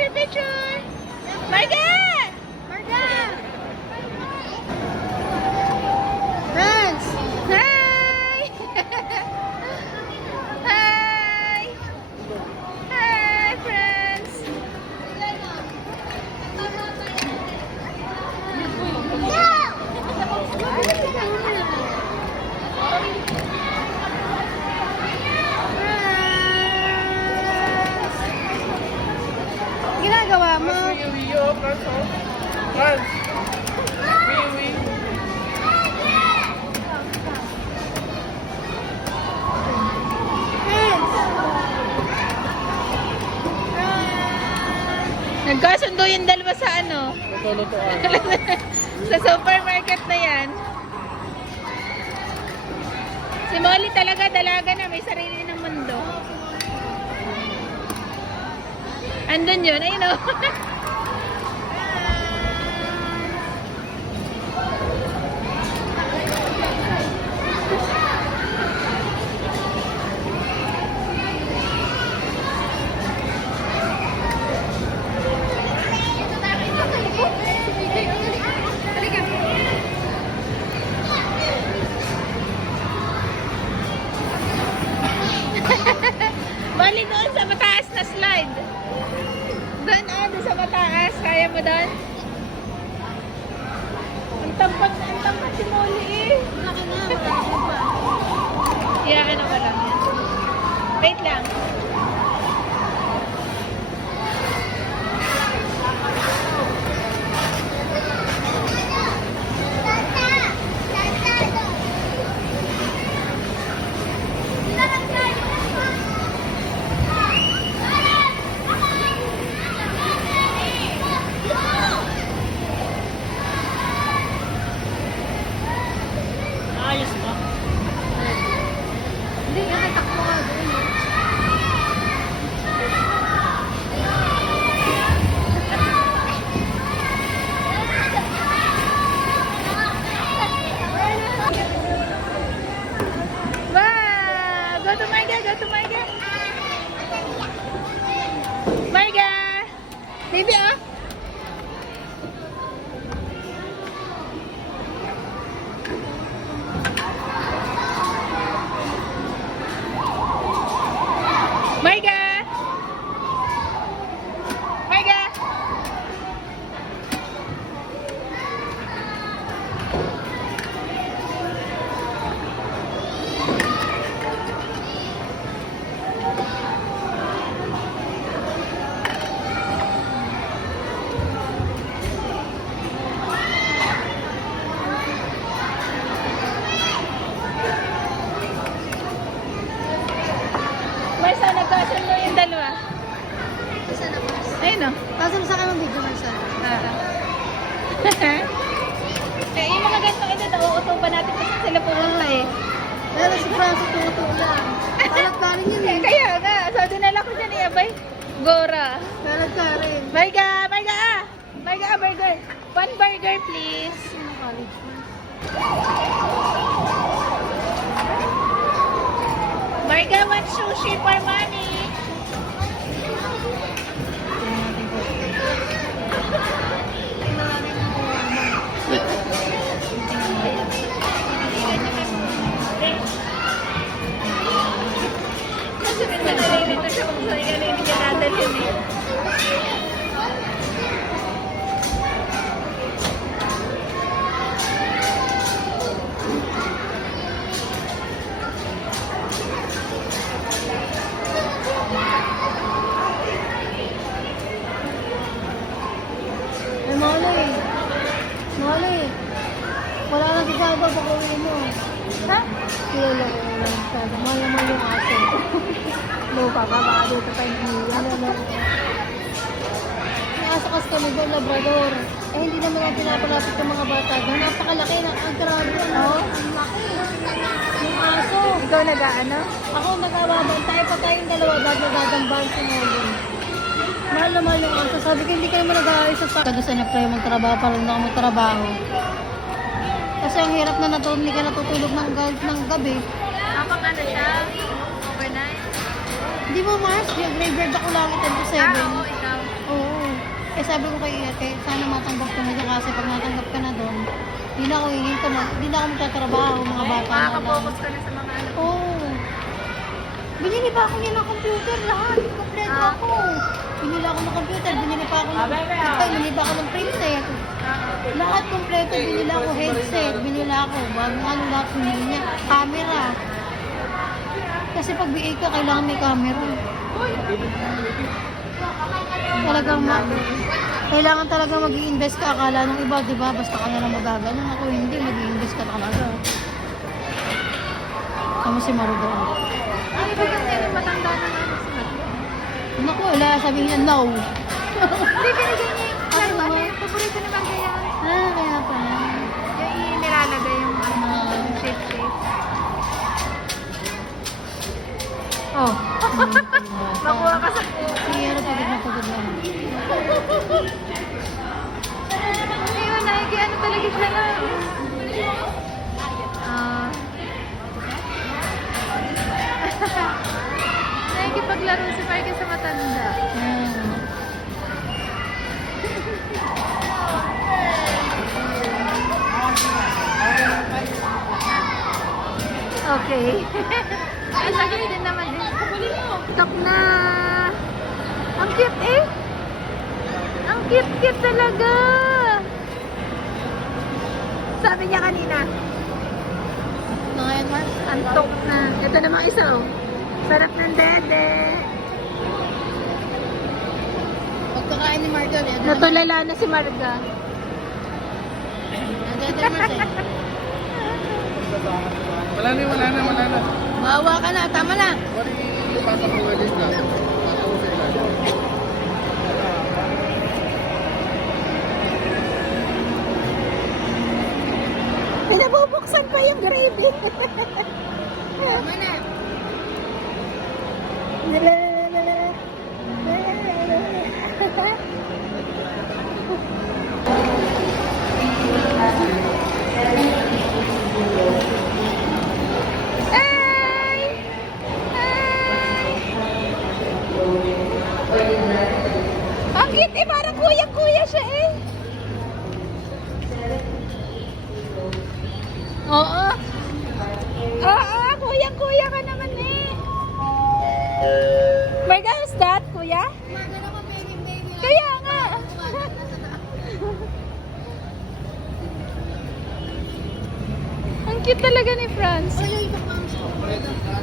Picture, picture! Marga! Marga! Friends! Hi! Hi! Hi, friends! Ginagawa mo? Nagkasundo yung dalawa sa ano? Sa supermarket na yan. Si Molly talaga dalaga na, may sarili ng mundo. Andun yun, ayun o. Bali doon sa mataas na slide. Doon doon sa mataas. Kaya mo doon? Ang tampat si Molly eh. Yeah, ano ba lang yan? Wait lang. Ayos ba? Hindi, nakatakbo ka doon. Wow! Go to Marga! Go to Marga! Marga! Baby, ah! Marga! Marga! Marsa, nagkasundo yung dalawa. Isa na po. Ayun o. Pasok sa akin ng video, Marcel. Eh, yung mga ganitong edad, uuto pa natin kasi sila pumunta eh. Pero si Francis tumuto lang. Palat ka rin yun eh. Kaya nga, so dinala ko dyan eh, abay. Gora. Palat ka rin. Marga, Marga ah! Marga ah, burger. One burger please. Sino college mo? Marga, one sushi for money. Kasi minsan nalilito siya kung saan ka na hindi ka dadalhin eh. Ay, Molly. Molly. Wala nang gagawin pag uwi mo. Ha? Kilala ko na lang siya. Mahal naman yung aso. Lupa ka, baka dito pa yung ano. Yung aso kasi kami doon, Labrador. Eh, hindi naman ang pinapalapit ng mga bata. Doon, napakalaki. Ang grabe, ano? Ang laki. Yung aso. Ikaw nag-ano? Ako nag-awabantay pa tayong dalawa dahil nagagambahan si Molly. Mahal na mahal yung aso. Sabi ko, hindi ka naman nag-aayos sa gusto niya tayo magtrabaho, parang na magtrabaho. Kasi ang hirap na hindi ka natutulog ng gabi. Kapag ano siya? Overnight? Hindi mo, Mars, yung graveyard ako lang 10 to 7. Oo, ikaw. Oo. Eh sabi ko kay sana matanggap ka na dyan kasi pag natanggap ka na doon, hindi na ako hihinto na, hindi na ako magtatrabaho, mga bata na lang. Makaka-focus ka na sa mga anak. Oo. Binili pa ako niya ng computer lahat. Kompleto ako. Binili ako ng computer, binili pa ako ng, binili pa ako ng printer. Lahat kompleto, binili ako headset, binili ako, bagong ano lahat binili niya, camera. Kasi pag BA ka, kailangan may camera. Talagang kailangan talaga mag-i-invest ka. Akala ng iba, di ba? Basta ka na lang magaganon. Ako hindi, mag-i-invest ka talaga. Kamo si Maruga. Ano ba kasi yung matanda na nga si Maruga? Naku, wala sabihin niya, no. Hindi, binigay niya yung Ano ano, ba? paborito naman kaya. Kaya pala. Yung nilalagay yung shape. Oh. Makuha ka sa Pero pagod na pagod na. Ayun, ano talaga siya na. Nakikipaglaro si Parker sa matanda. Okay. Ang sakit din naman din. Stop na. Ang cute eh. Ang cute talaga. Sabi niya kanina, Ngayon, Mars. antok na. Ito namang isa oh. Sarap ng dede. Pagkakain ni Margot, eh. Natulala na si Marga. Nandito Mars eh. Wala na. Maawa ka na, tama na. Pinabubuksan pa yung gravy. Tama na. Ay! Ang cute eh, parang kuya-kuya siya eh. Oo. Oo, kuya-kuya ka naman eh. Marga, who's that, kuya? Kaya nga. Ang cute talaga ni Franz. Ay, ay,